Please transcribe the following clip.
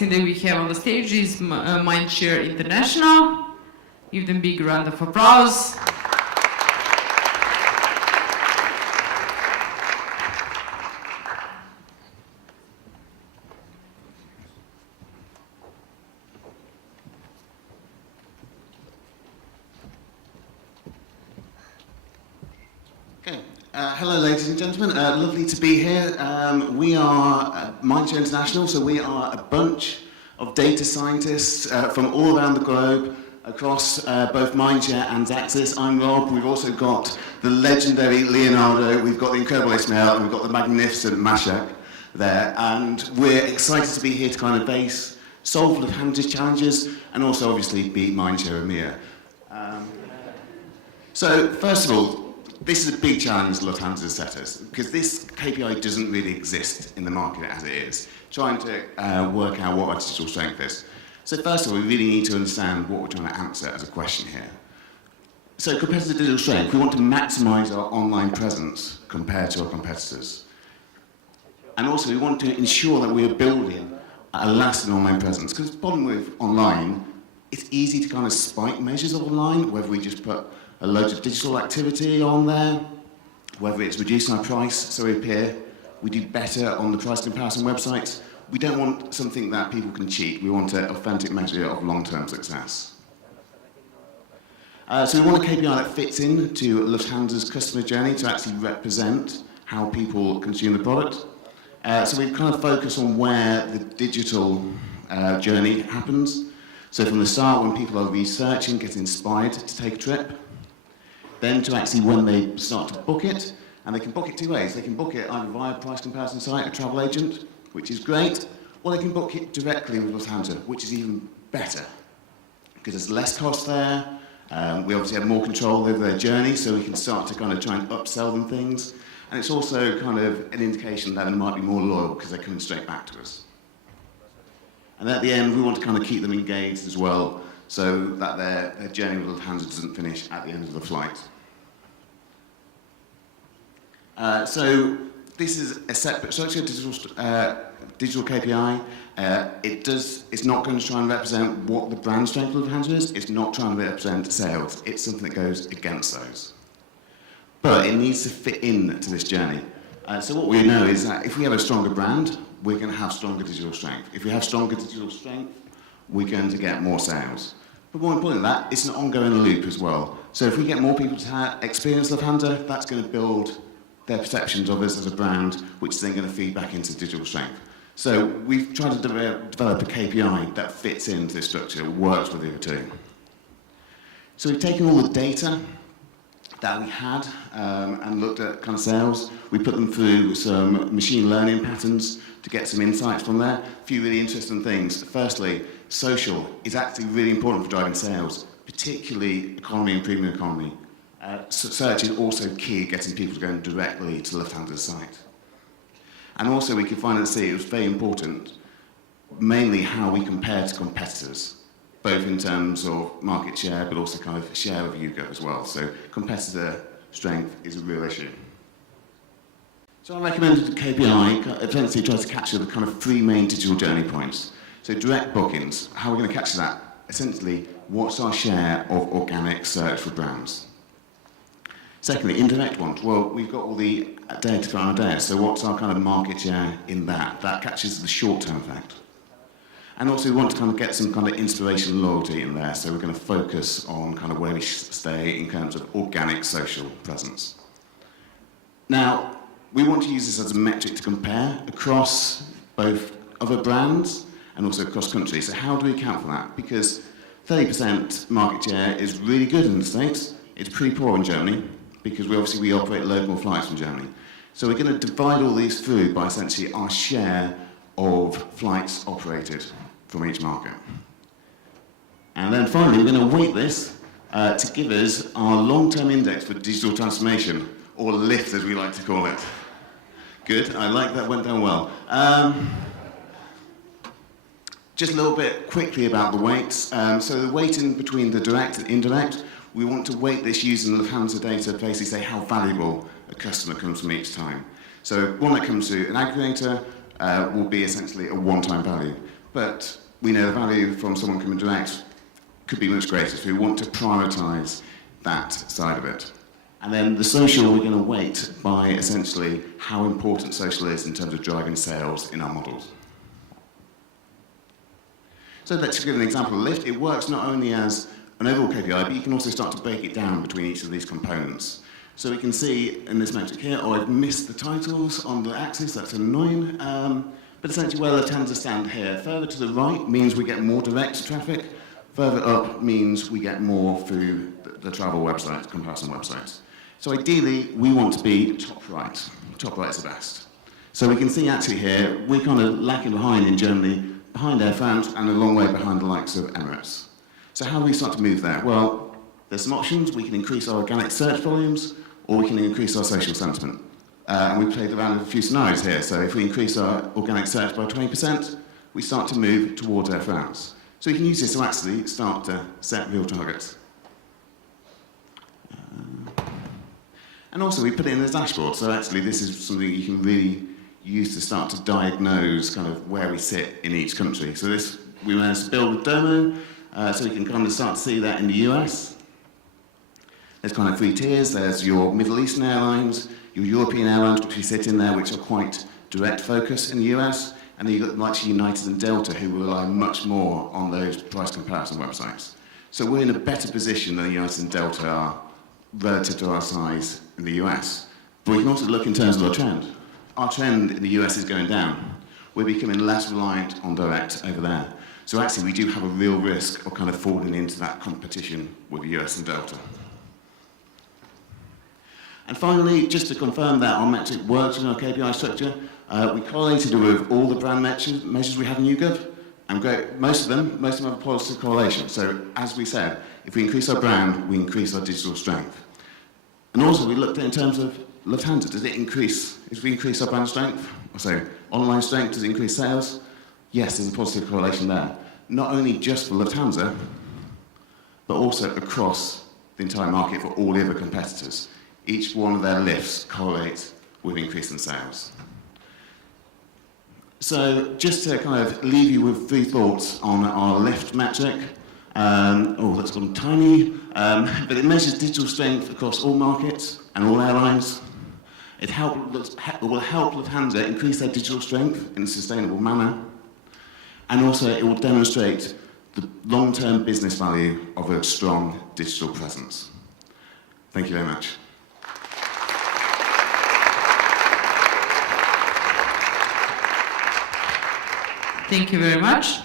next thing that we have on the stage is Mindshare International. Give them a big round of applause. Hello, ladies and gentlemen. Lovely to be here. We are Mindshare International, so we are a bunch of data scientists from all around the globe, across both Mindshare and Xaxis. I'm Rob. We've also got the legendary Leonardo, we've got the incredible Ismael, and we've got the magnificent Maciej there. And we're excited to be here to kind of solve Lufthansa's challenges, and also obviously beat Mindshare EMEA. So first of all, this is a big challenge Lufthansa set us, because this KPI doesn't really exist in the market as it is, trying to work out what our digital strength is. So first of all, we really need to understand what we're trying to answer as a question here. So compared to digital strength, we want to maximize our online presence compared to our competitors. And also we want to ensure that we are building a lasting online presence, because the problem with online, it's easy to kind of spike measures of online, whether we just put a load of digital activity on there, whether it's reducing our price so we appear, we do better on the price comparison websites. We don't want something that people can cheat. We want an authentic measure of long-term success. So we want a KPI that fits into Lufthansa's customer journey to actually represent how people consume the product. So we kind of focus on where the digital journey happens. So from the start, when people are researching, getting inspired to take a trip, then to actually when they start to book it, and they can book it two ways. They can book it either via a price comparison site, a travel agent, which is great, or they can book it directly with Lufthansa, which is even better, because there's less cost there. We obviously have more control over their journey, so we can start to kind of try and upsell them things. And it's also kind of an indication that they might be more loyal because they're coming straight back to us. And at the end, we want to kind of keep them engaged as well, so that their journey with Lufthansa doesn't finish at the end of the flight. So this is a separate structure, digital KPI. It's not going to try and represent what the brand strength of Lufthansa is. It's not trying to represent sales. It's something that goes against those. But it needs to fit into this journey. So what we know is that if we have a stronger brand, we're going to have stronger digital strength. If we have stronger digital strength, we're going to get more sales. But more important than that, it's an ongoing loop as well. So if we get more people to experience Lufthansa, that's going to build their perceptions of us as a brand, which is then going to feed back into digital strength. So we've tried to develop a KPI that fits into this structure, works with the other two. So we've taken all the data that we had and looked at kind of sales. We put them through some machine learning patterns to get some insights from there. A few really interesting things. Firstly, social is actually really important for driving sales, particularly economy and premium economy. Search is also key at getting people going directly to Lufthansa's site. And also we could find and see it was very important, mainly how we compare to competitors, both in terms of market share, but also kind of share of UGO as well. So competitor strength is a real issue. So I recommended the KPI essentially tries to capture the kind of three main digital journey points. So direct bookings, how are we going to capture that? Essentially, what's our share of organic search for brands? Secondly, indirect ones. Well, we've got all the data from our data, so what's our kind of market share in that? That captures the short-term effect. And also we want to kind of get some kind of inspiration and loyalty in there, so we're going to focus on kind of where we stay in terms of organic social presence. Now, we want to use this as a metric to compare across both other brands and also across countries. So how do we account for that? Because 30% market share is really good in the States. It's pretty poor in Germany, because we operate a load more flights from Germany. So we're going to divide all these through by essentially our share of flights operated from each market. And then finally, we're going to weight this to give us our long-term index for digital transformation, or LIFT as we like to call it. Good, I like that, went down well. Just a little bit quickly about the weights. So the weighting between the direct and indirect, we want to weight this using Lufthansa data to basically say how valuable a customer comes from each time. So one that comes through an aggregator will be essentially a one-time value. but we know the value from someone coming direct could be much greater, so we want to prioritise that side of it. And then the social, we're going to weight by essentially how important social is in terms of driving sales in our models. So let's give an example of Lift. It works not only as an overall KPI, but you can also start to break it down between each of these components. So we can see in this metric here, oh, I've missed the titles on the axis, that's annoying. But essentially where Lufthansa stand here, further to the right means we get more direct traffic, further up means we get more through the travel websites, comparison websites. So ideally, we want to be top right. Top right is the best. So we can see actually here, we're kind of lacking behind in Germany, behind Air France, and a long way behind the likes of Emirates. So how do we start to move there? Well, there's some options. We can increase our organic search volumes, or we can increase our social sentiment. And we played around with a few scenarios here. So if we increase our organic search by 20%, we start to move towards Air France. So we can use this to actually start to set real targets. And also we put it in the dashboard. So actually this is something you can really use to start to diagnose kind of where we sit in each country. So this, we managed to build with Domo, so we can kind of start to see that in the US. There's kind of 3 tiers. There's your Middle Eastern airlines, your European airlines, which we sit in there, which are quite direct focus in the US, and then you've got like United and Delta, who rely much more on those price comparison websites. So we're in a better position than United and Delta are relative to our size in the US. But we can also look in terms of our trend. Our trend in the US is going down. We're becoming less reliant on direct over there. So actually we do have a real risk of kind of falling into that competition with the US and Delta. And finally, just to confirm that our metric works in our KPI structure, we correlated it with all the brand measures we have in YouGov, and most of them have a positive correlation. So as we said, if we increase our brand, we increase our digital strength. And also we looked at in terms of Lufthansa, does it increase, if we increase our brand strength, or so online strength, does it increase sales? Yes, there's a positive correlation there. Not only just for Lufthansa, but also across the entire market for all the other competitors. Each one of their lifts correlates with increase in sales. So just to kind of leave you with 3 thoughts on our lift metric. Oh, that's gone tiny. But it measures digital strength across all markets and all airlines. It will help Lufthansa increase their digital strength in a sustainable manner. And also it will demonstrate the long-term business value of a strong digital presence. Thank you very much. Thank you very much.